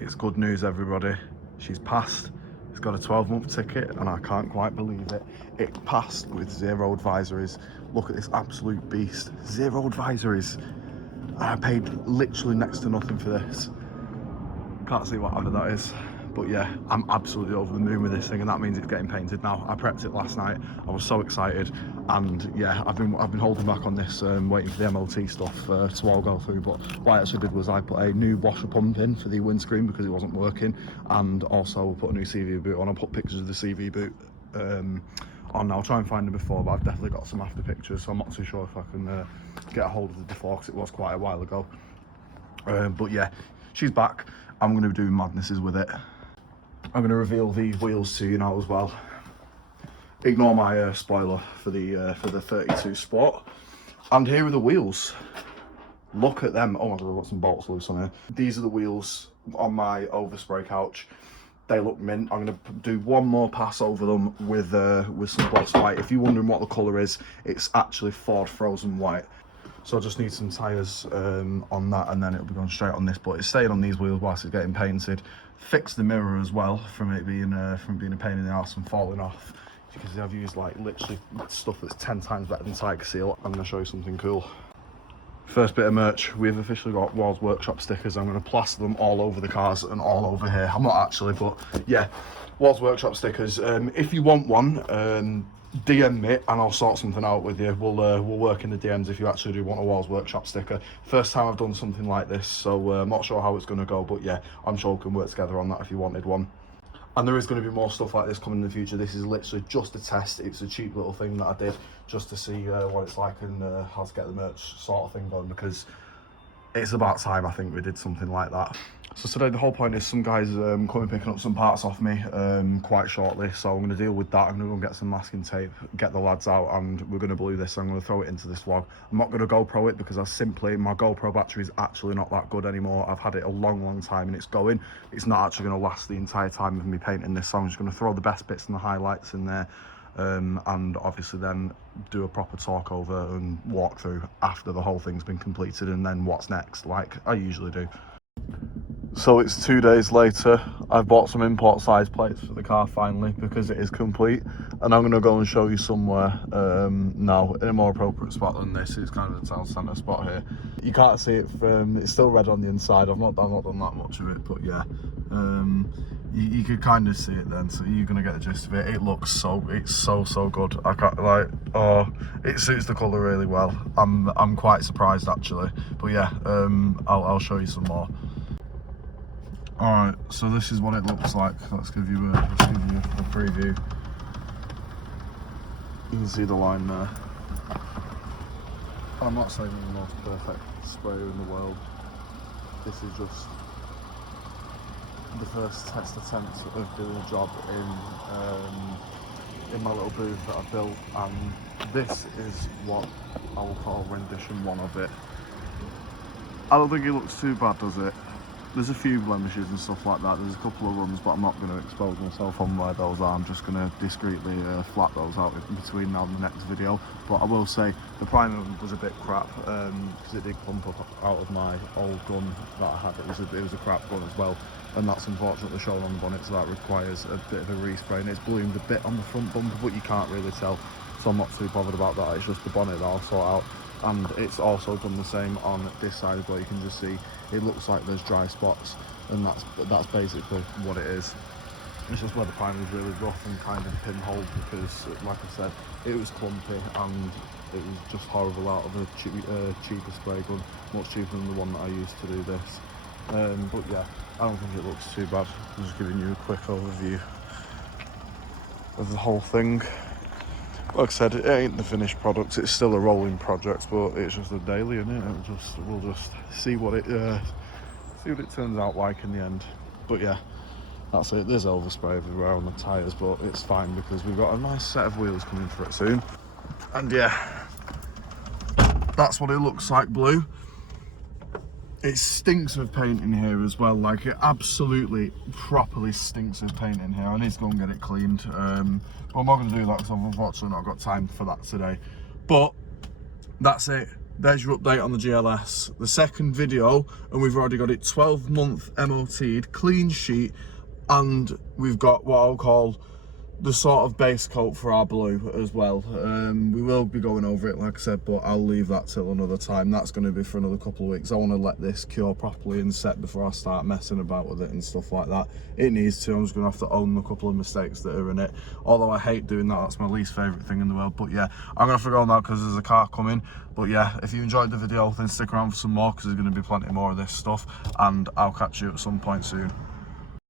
It's good news, everybody. She's passed. It's got a 12-month ticket, and I can't quite believe it. It passed with 0 advisories. Look at this absolute beast. 0 advisories. And I paid literally next to nothing for this. Can't see what either that is. But yeah, I'm absolutely over the moon with this thing, and that means it's getting painted now. I prepped it last night. I was so excited, and yeah, I've been holding back on this, waiting for the MOT stuff to all go through. But what I actually did was I put a new washer pump in for the windscreen because it wasn't working, and also put a new CV boot on. I put pictures of the CV boot on. I'll try and find them before, but I've definitely got some after pictures, so I'm not too sure if I can get a hold of the before, because it was quite a while ago. But yeah, she's back. I'm going to be doing madnesses with it. I'm going to reveal the wheels to you now as well. Ignore my spoiler for the 32 Sport. And here are the wheels. Look at them. Oh my god, I've got some bolts loose on here. These are the wheels on my overspray couch. They look mint. I'm going to do one more pass over them with some gloss white. If you're wondering what the colour is, it's actually Ford Frozen White. So I just need some tyres on that, and then it'll be going straight on this. But it's staying on these wheels whilst it's getting painted. Fix the mirror as well from it being a pain in the arse and falling off. Because I've used like literally stuff that's 10 times better than Tiger Seal. I'm going to show you something cool. First bit of merch, we've officially got Walls Workshop stickers. I'm going to plaster them all over the cars and all over here. I'm not actually, but yeah, Walls Workshop stickers. If you want one, DM me and I'll sort something out with you. We'll work in the DMs if you actually do want a Walls Workshop sticker. First time I've done something like this, so I'm not sure how it's going to go, but yeah, I'm sure we can work together on that if you wanted one. And there is going to be more stuff like this coming in the future. This is literally just a test. It's a cheap little thing that I did just to see what it's like and how to get the merch sort of thing going, because it's about time I think we did something like that. So today the whole point is some guys coming picking up some parts off me quite shortly, so I'm going to deal with that. I'm going to go and get some masking tape, get the lads out, and we're going to glue this. I'm going to throw it into this vlog. I'm not going to GoPro it because my GoPro battery is actually not that good anymore. I've had it a long time and it's going. It's not actually going to last the entire time of me painting this, so I'm just going to throw the best bits and the highlights in there. And obviously then do a proper talk over and walk through after the whole thing's been completed, and then what's next, like I usually do. So it's 2 days later. I've bought some import size plates for the car finally because it is complete, and I'm going to go and show you somewhere now in a more appropriate spot than this. It's kind of the town centre spot here. You can't see it from, it's still red on the inside. I've not done that much of it, but yeah, you could kind of see it then, so you're going to get the gist of it. It looks it's so good. I can't, like, oh, it suits the colour really well. I'm quite surprised actually, but yeah, I'll show you some more. Alright, so this is what it looks like. Let's give you a preview. You can see the line there. I'm not saying I'm the most perfect sprayer in the world. This is just the first test attempt of doing a job in my little booth that I built, and this is what I will call rendition 1 of it. I don't think it looks too bad, does it? There's a few blemishes and stuff like that. There's a couple of runs, but I'm not going to expose myself on where those are. I'm just going to discreetly flat those out in between now and the next video. But I will say the primer was a bit crap because it did clump up out of my old gun that I had. It was a crap gun as well, and that's unfortunately shown on the bonnet, so that requires a bit of a respray. And it's bloomed a bit on the front bumper, but you can't really tell, so I'm not too bothered about that. It's just the bonnet that I'll sort out. And it's also done the same on this side as well. You can just see it looks like there's dry spots, and that's basically what it is. It's just where the primer is really rough and kind of pinholed because, like I said, it was clumpy and it was just horrible out of a cheaper spray gun, much cheaper than the one that I used to do this. But yeah, I don't think it looks too bad. I'm just giving you a quick overview of the whole thing. Like I said, it ain't the finished product. It's still a rolling project, but it's just a daily, isn't it? We'll just see what it turns out like in the end. But yeah, that's it. There's overspray everywhere on the tyres, but it's fine because we've got a nice set of wheels coming for it soon. And yeah, that's what it looks like blue. It stinks of paint in here as well. Like, it absolutely properly stinks of paint in here. I need to go and get it cleaned. But I'm not going to do that because I've unfortunately not got time for that today. But that's it. there's your update on the GLS. The second video, and we've already got it 12-month MOT'd, clean sheet, and we've got what I'll call the sort of base coat for our blue as well. We will be going over it, like I said, but I'll leave that till another time. That's going to be for another couple of weeks. I want to let this cure properly and set before I start messing about with it and stuff like that. It needs to. I'm just going to have to own a couple of mistakes that are in it, although I hate doing that. That's my least favourite thing in the world. But yeah, I'm going to have to go now because there's a car coming. But yeah, if you enjoyed the video, then stick around for some more because there's going to be plenty more of this stuff, and I'll catch you at some point soon.